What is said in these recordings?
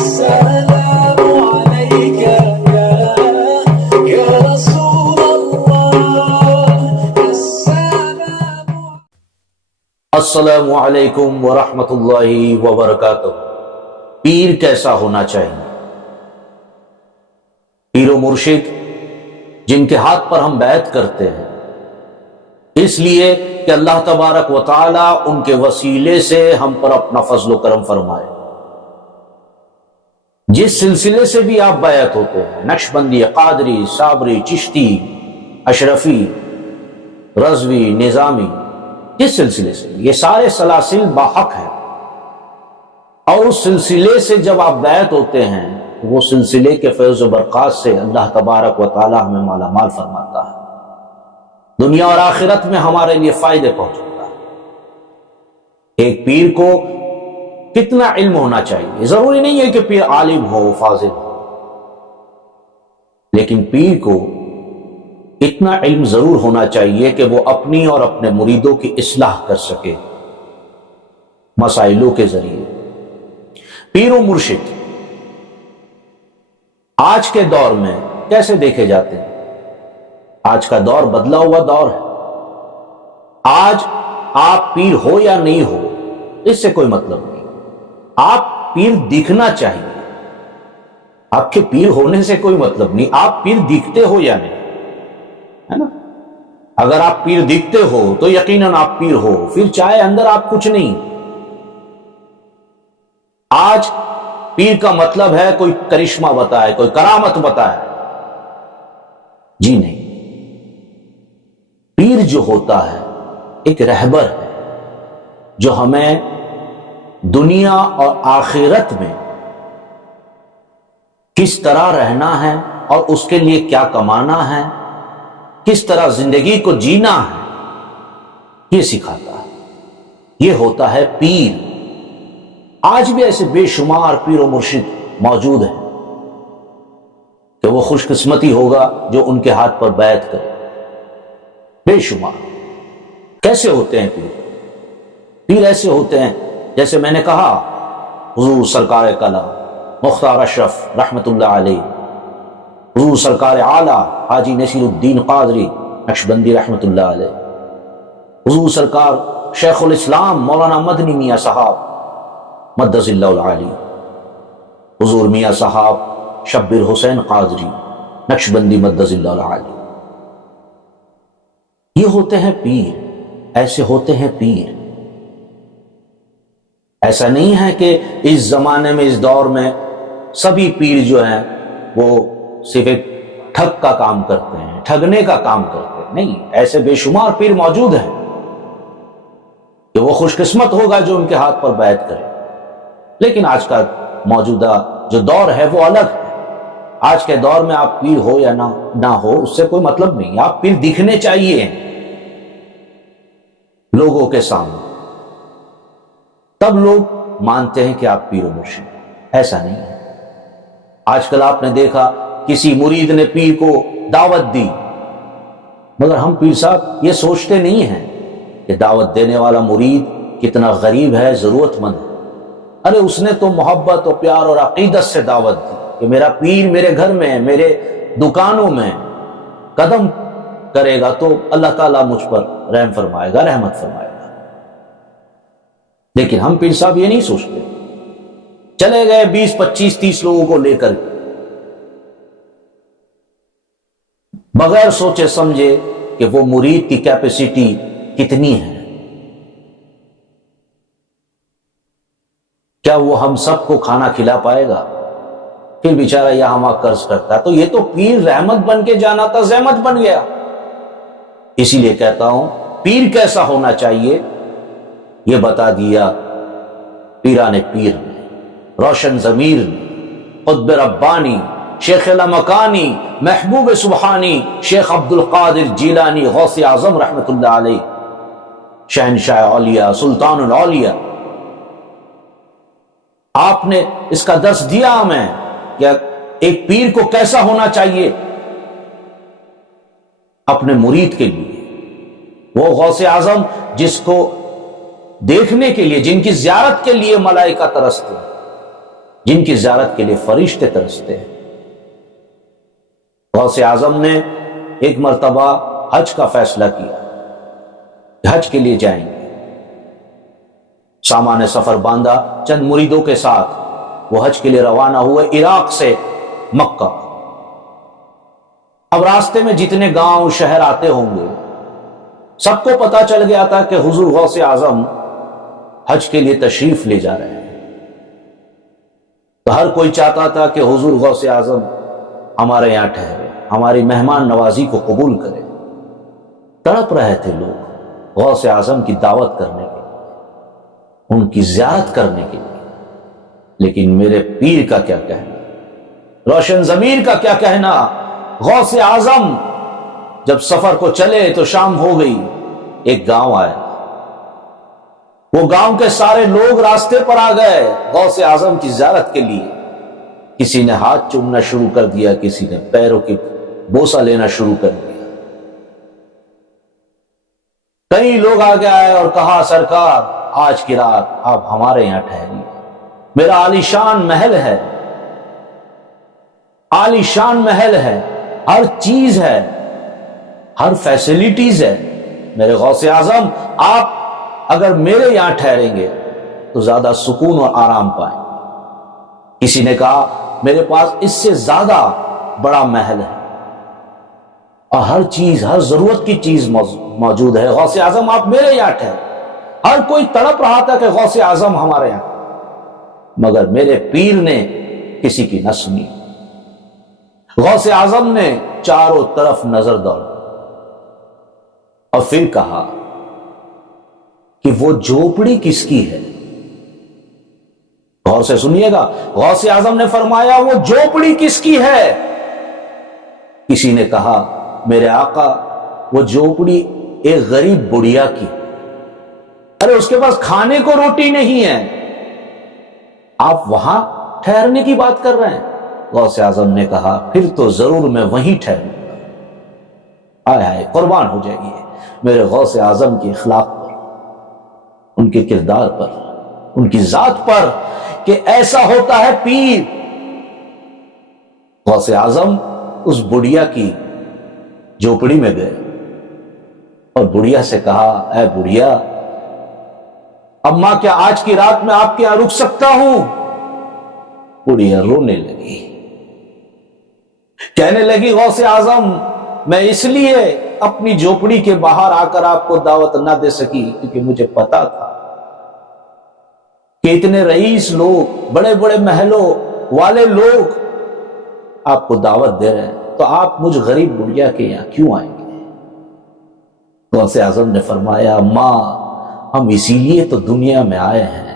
السلام عليك يا رسول الله السلام. السلام علیکم ورحمۃ اللہ وبرکاتہ. پیر کیسا ہونا چاہیے؟ پیر و مرشد جن کے ہاتھ پر ہم بیعت کرتے ہیں اس لیے کہ اللہ تبارک و تعالی ان کے وسیلے سے ہم پر اپنا فضل و کرم فرمائے. جس سلسلے سے بھی آپ بیعت ہوتے ہیں، نقشبندی، قادری، صابری، چشتی، اشرفی، رضوی، نظامی، جس سلسلے سے، یہ سارے سلاسل باحق ہیں، اور اس سلسلے سے جب آپ بیعت ہوتے ہیں وہ سلسلے کے فیض و برکات سے اللہ تبارک و تعالی ہمیں مالا مال فرماتا ہے، دنیا اور آخرت میں ہمارے لیے فائدے پہنچاتا ہے. ایک پیر کو کتنا علم ہونا چاہیے؟ ضروری نہیں ہے کہ پیر عالم ہو، فاضل ہو، لیکن پیر کو اتنا علم ضرور ہونا چاہیے کہ وہ اپنی اور اپنے مریدوں کی اصلاح کر سکے مسائلوں کے ذریعے. پیر و مرشد آج کے دور میں کیسے دیکھے جاتے ہیں؟ آج کا دور بدلا ہوا دور ہے. آج آپ پیر ہو یا نہیں ہو اس سے کوئی مطلب نہیں. آپ پیر دکھنا چاہیے. آپ کے پیر ہونے سے کوئی مطلب نہیں، آپ پیر دکھتے ہو یا نہیں، ہے نا؟ اگر آپ پیر دکھتے ہو تو یقیناً آپ پیر ہو، پھر چاہے اندر آپ کچھ نہیں. آج پیر کا مطلب ہے کوئی کرشمہ بتائے، کوئی کرامت بتائے. جی نہیں، پیر جو ہوتا ہے ایک رہبر ہے جو ہمیں دنیا اور آخرت میں کس طرح رہنا ہے اور اس کے لیے کیا کمانا ہے، کس طرح زندگی کو جینا ہے، یہ سکھاتا ہے. یہ ہوتا ہے پیر. آج بھی ایسے بے شمار پیر و مرشد موجود ہیں کہ وہ خوش قسمتی ہوگا جو ان کے ہاتھ پر بیعت کرے. بے شمار. کیسے ہوتے ہیں پیر؟ پیر ایسے ہوتے ہیں جیسے میں نے کہا، حضور سرکار کلام مختار اشرف رحمت اللہ علیہ، حضور سرکار اعلیٰ حاجی نصیر الدین قادری نقشبندی رحمت اللہ علیہ، حضور سرکار شیخ الاسلام مولانا مدنی میاں صاحب مدظ اللہ العالی، حضور میاں صاحب شبیر حسین قادری نقشبندی مدظ اللہ العالی. یہ ہوتے ہیں پیر. ایسے ہوتے ہیں پیر. ایسا نہیں ہے کہ اس زمانے میں، اس دور میں سبھی پیر جو ہیں وہ صرف ایک ٹھگ کا کام کرتے ہیں، ٹھگنے کا کام کرتے ہیں. نہیں، ایسے بے شمار پیر موجود ہیں کہ وہ خوش قسمت ہوگا جو ان کے ہاتھ پر بیعت کرے. لیکن آج کا موجودہ جو دور ہے وہ الگ ہے. آج کے دور میں آپ پیر ہو یا نہ ہو اس سے کوئی مطلب نہیں. آپ پیر دکھنے چاہیے لوگوں کے سامنے، تب لوگ مانتے ہیں کہ آپ پیر و مرشد. ایسا نہیں ہے. آج کل آپ نے دیکھا کسی مرید نے پیر کو دعوت دی، مگر ہم پیر صاحب یہ سوچتے نہیں ہیں کہ دعوت دینے والا مرید کتنا غریب ہے، ضرورت مند ہے. ارے اس نے تو محبت و پیار اور عقیدت سے دعوت دی کہ میرا پیر میرے گھر میں، میرے دکانوں میں قدم کرے گا تو اللہ تعالیٰ مجھ پر رحم فرمائے گا، رحمت فرمائے گا. لیکن ہم پیر صاحب یہ نہیں سوچتے. چلے گئے 20 25 30 لوگوں کو لے کر بغیر سوچے سمجھے کہ وہ مرید کی کیپیسٹی کتنی ہے، کیا وہ ہم سب کو کھانا کھلا پائے گا؟ پھر بیچارہ یہاں وہاں قرض کرتا ہے. تو یہ تو پیر رحمت بن کے جانا تھا، زحمت بن گیا. اسی لیے کہتا ہوں پیر کیسا ہونا چاہیے یہ بتا دیا پیران پیر نے، روشن ضمیر نے، قطب ربانی، شیخ لامکانی، محبوب سبحانی، شیخ عبد القادر جیلانی غوث اعظم رحمت اللہ علیہ، شہنشاہ اولیاء، سلطان الاولیاء. آپ نے اس کا درس دیا ہمیں کہ ایک پیر کو کیسا ہونا چاہیے اپنے مرید کے لیے. وہ غوث اعظم جس کو دیکھنے کے لیے، جن کی زیارت کے لیے ملائکہ ترستے، جن کی زیارت کے لیے فرشتے ترستے ہیں۔ غوث اعظم نے ایک مرتبہ حج کا فیصلہ کیا کہ حج کے لیے جائیں گے۔ سامان سفر باندھا، چند مریدوں کے ساتھ وہ حج کے لیے روانہ ہوئے عراق سے مکہ۔ اب راستے میں جتنے گاؤں شہر آتے ہوں گے سب کو پتا چل گیا تھا کہ حضور غوث اعظم حج کے لیے تشریف لے جا رہے ہیں، تو ہر کوئی چاہتا تھا کہ حضور غوث اعظم ہمارے یہاں ٹھہرے، ہماری مہمان نوازی کو قبول کرے۔ تڑپ رہے تھے لوگ غوث اعظم کی دعوت کرنے کے لیے، ان کی زیارت کرنے کے لیے، لیکن میرے پیر کا کیا کہنا، روشن ضمیر کا کیا کہنا۔ غوث اعظم جب سفر کو چلے تو شام ہو گئی، ایک گاؤں آیا، وہ گاؤں کے سارے لوگ راستے پر آ گئے غوث اعظم کی زیارت کے لیے۔ کسی نے ہاتھ چومنا شروع کر دیا، کسی نے پیروں کی بوسہ لینا شروع کر دیا۔ کئی لوگ آگے آئے اور کہا سرکار آج کی رات آپ ہمارے یہاں ٹھہریے، میرا عالیشان محل ہے، عالیشان محل ہے، ہر چیز ہے، ہر فیسلٹیز ہے، میرے غوث اعظم آپ اگر میرے یہاں ٹھہریں گے تو زیادہ سکون اور آرام پائیں گے۔ کسی نے کہا میرے پاس اس سے زیادہ بڑا محل ہے اور ہر چیز، ہر ضرورت کی چیز موجود ہے، غوث اعظم آپ میرے یہاں ٹھہریں۔ ہر کوئی تڑپ رہا تھا کہ غوث اعظم ہمارے یہاں، مگر میرے پیر نے کسی کی نہ سنی۔ غوث اعظم نے چاروں طرف نظر دوڑی اور پھر کہا کہ وہ جھوپڑی کس کی ہے؟ غور سے سنیے گا، غوث اعظم نے فرمایا وہ جھوپڑی کس کی ہے؟ کسی نے کہا میرے آقا وہ جھوپڑی ایک غریب بڑھیا کی، ارے اس کے پاس کھانے کو روٹی نہیں ہے، آپ وہاں ٹھہرنے کی بات کر رہے ہیں؟ غوث اعظم نے کہا پھر تو ضرور میں وہیں ٹھہروں گا۔ آئے ہائے، قربان ہو جائیے میرے غوث اعظم کے اخلاق پر، ان کے کردار پر، ان کی ذات پر کہ ایسا ہوتا ہے پیر۔ غوث اعظم اس بڑھیا کی جھوپڑی میں گئے اور بڑھیا سے کہا اے بڑھیا، اماں کیا آج کی رات میں آپ کے یہاں رک سکتا ہوں؟ بڑھیا رونے لگی، کہنے لگی غوث اعظم میں اس لیے اپنی جھوپڑی کے باہر آ کر آپ کو دعوت نہ دے سکی کیونکہ مجھے پتا تھا کہ اتنے رئیس لوگ، بڑے بڑے محلوں والے لوگ آپ کو دعوت دے رہے ہیں، تو آپ مجھ غریب بڑھیا کے یہاں کیوں آئیں گے؟ غوث اعظم نے فرمایا ماں ہم اسی لیے تو دنیا میں آئے ہیں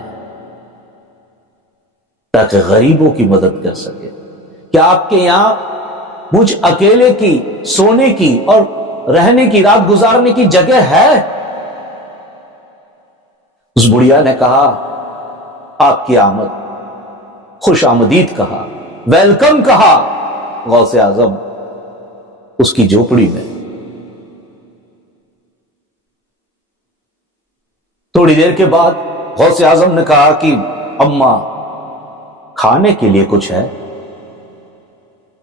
تاکہ غریبوں کی مدد کر سکے۔ کیا آپ کے یہاں مجھ اکیلے کی سونے کی اور رہنے کی، رات گزارنے کی جگہ ہے؟ اس بڑھیا نے کہا آپ کی آمد، خوش آمدید کہا، ویلکم کہا غوث اعظم اس کی جھوپڑی میں۔ تھوڑی دیر کے بعد غوث اعظم نے کہا کہ اماں کھانے کے لیے کچھ ہے؟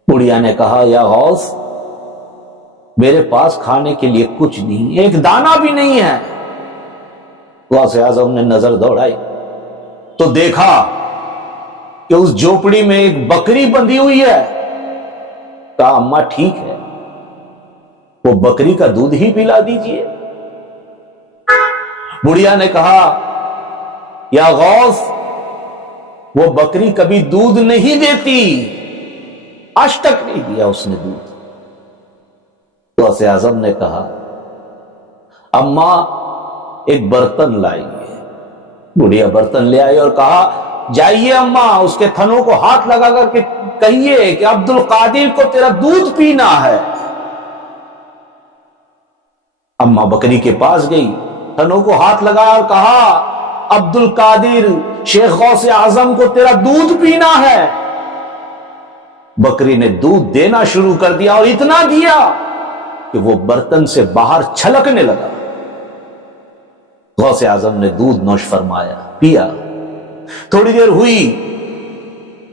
بڑھیا نے کہا یا غوث میرے پاس کھانے کے لیے کچھ نہیں، ایک دانہ بھی نہیں ہے۔ غوث اعظم نے نظر دوڑائی تو دیکھا کہ اس جھوپڑی میں ایک بکری بندھی ہوئی ہے۔ کہا اماں ٹھیک ہے، وہ بکری کا دودھ ہی پلا دیجئے۔ بڑھیا نے کہا یا غوث وہ بکری کبھی دودھ نہیں دیتی، آج تک نہیں دیا اس نے دودھ۔ غوث اعظم نے کہا اماں ایک برتن لائیے۔ بڑھیا برتن لے آئی اور کہا جائیے اماں اس کے تھنوں کو ہاتھ لگا کر کے کہیے کہ عبد القادر کو تیرا دودھ پینا ہے۔ اماں بکری کے پاس گئی، تھنوں کو ہاتھ لگا اور کہا عبد القادر شیخ غوث اعظم کو تیرا دودھ پینا ہے۔ بکری نے دودھ دینا شروع کر دیا اور اتنا دیا کہ وہ برتن سے باہر چھلکنے لگا۔ غوث اعظم نے دودھ نوش فرمایا، پیا۔ تھوڑی دیر ہوئی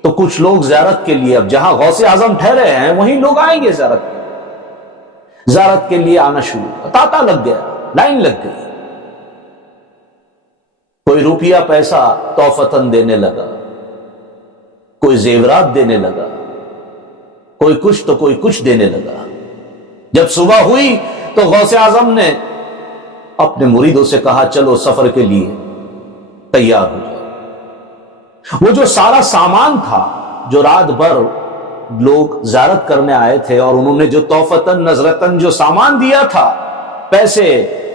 تو کچھ لوگ زیارت کے لیے، اب جہاں غوث اعظم ٹھہرے ہیں وہیں لوگ آئیں گے زیارت کے لیے آنا شروع، تاتا لگ گیا، لائن لگ گئی، کوئی روپیہ پیسہ تحفتاً دینے لگا، کوئی زیورات دینے لگا، کوئی کچھ تو کوئی کچھ دینے لگا۔ جب صبح ہوئی تو غوث اعظم نے اپنے مریدوں سے کہا چلو سفر کے لیے تیار ہو جاؤ۔ وہ جو سارا سامان تھا جو رات بھر لوگ زیارت کرنے آئے تھے اور انہوں نے جو تحفتاً نذرتاً جو سامان دیا تھا، پیسے،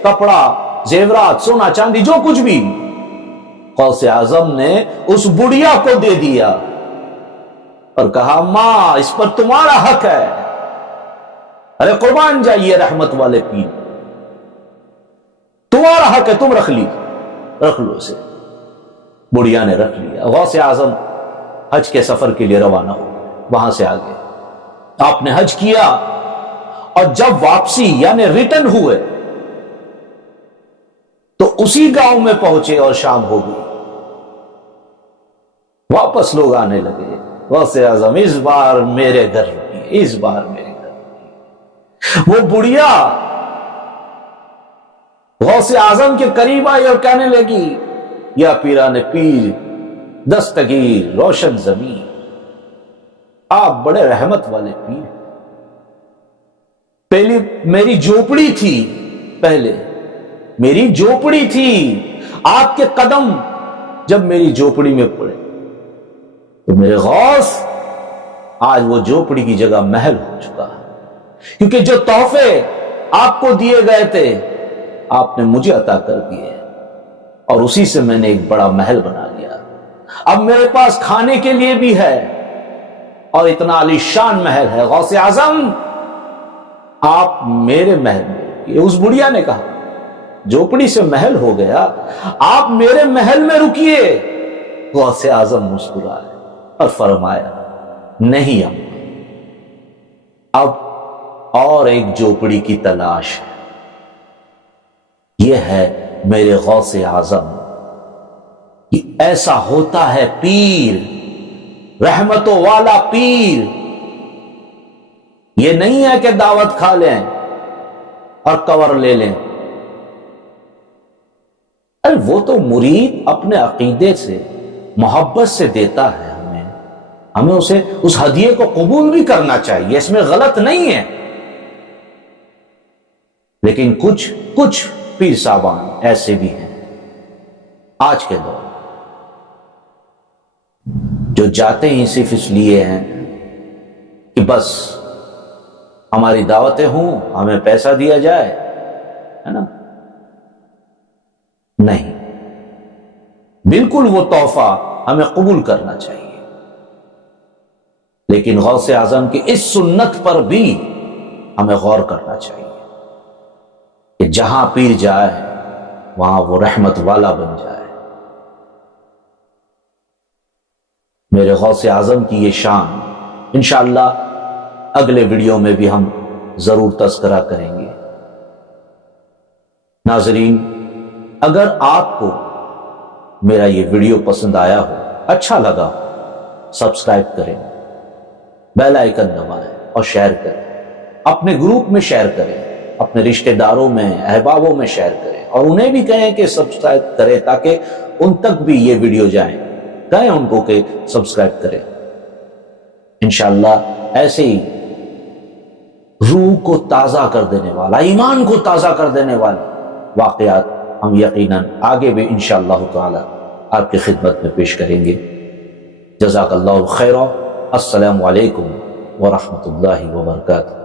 کپڑا، زیورات، سونا چاندی، جو کچھ بھی، غوث اعظم نے اس بڑھیا کو دے دیا اور کہا ماں اس پر تمہارا حق ہے، ارے قربان جائیے رحمت والے پیر، تمہارا حق ہے، تم رکھ لو اسے۔ بڑھیا نے رکھ لیا۔ غوث اعظم حج کے سفر کے لیے روانہ ہو، وہاں سے آگے آپ نے حج کیا، اور جب واپسی یعنی ریٹرن ہوئے تو اسی گاؤں میں پہنچے اور شام ہو گئی، واپس لوگ آنے لگے، غوث اعظم اس بار میرے گھر رکیے، اس بار میرے گھر رکیے۔ وہ بڑھیا غوث اعظم کے قریب آئی اور کہنے لگی یا پیران پیر دستگیر روشن زمین، آپ بڑے رحمت والے پیر، پہلی میری جھوپڑی تھی، پہلے میری جھوپڑی تھی، آپ کے قدم جب میری جھوپڑی میں پڑے تو میرے غوث آج وہ جھوپڑی کی جگہ محل ہو چکا ہے، کیونکہ جو تحفے آپ کو دیے گئے تھے آپ نے مجھے عطا کر دیے، اور اسی سے میں نے ایک بڑا محل بنا لیا۔ اب میرے پاس کھانے کے لیے بھی ہے اور اتنا عالی شان محل ہے۔ غوث اعظم آپ میرے محل میں، یہ اس بڑھیا نے کہا، جھوپڑی سے محل ہو گیا، آپ میرے محل میں رکیے۔ غوث اعظم مسکرائے اور فرمایا نہیں اب اور ایک جھوپڑی کی تلاش ہے، یہ ہے میرے غوث اعظم، یہ ایسا ہوتا ہے پیر، رحمتوں والا پیر۔ یہ نہیں ہے کہ دعوت کھا لیں اور کور لے لیں، ارے وہ تو مرید اپنے عقیدے سے محبت سے دیتا ہے، ہمیں اسے اس ہدیے کو قبول بھی کرنا چاہیے، اس میں غلط نہیں ہے۔ لیکن کچھ پیر صاحبان ایسے بھی ہیں آج کے دور جو جاتے ہی صرف اس لیے ہیں کہ بس ہماری دعوتیں ہوں، ہمیں پیسہ دیا جائے، ہے نا؟ نہیں، بالکل وہ تحفہ ہمیں قبول کرنا چاہیے، لیکن غوث اعظم کی اس سنت پر بھی ہمیں غور کرنا چاہیے کہ جہاں پیر جائے وہاں وہ رحمت والا بن جائے۔ میرے غوث اعظم کی یہ شان انشاءاللہ اگلے ویڈیو میں بھی ہم ضرور تذکرہ کریں گے۔ ناظرین، اگر آپ کو میرا یہ ویڈیو پسند آیا ہو، اچھا لگا ہو، سبسکرائب کریں، بیل آئیکن دبائیں اور شیئر کریں، اپنے گروپ میں شیئر کریں، اپنے رشتہ داروں میں، احبابوں میں شیئر کریں، اور انہیں بھی کہیں کہ سبسکرائب کریں تاکہ ان تک بھی یہ ویڈیو جائیں، کہیں ان کو کہ سبسکرائب کریں۔ انشاءاللہ ایسے ہی روح کو تازہ کر دینے والا، ایمان کو تازہ کر دینے والے واقعات ہم یقیناً آگے بھی انشاءاللہ تعالی آپ کی خدمت میں پیش کریں گے۔ جزاک اللہ خیر، السلام علیکم ورحمۃ اللہ وبرکاتہ۔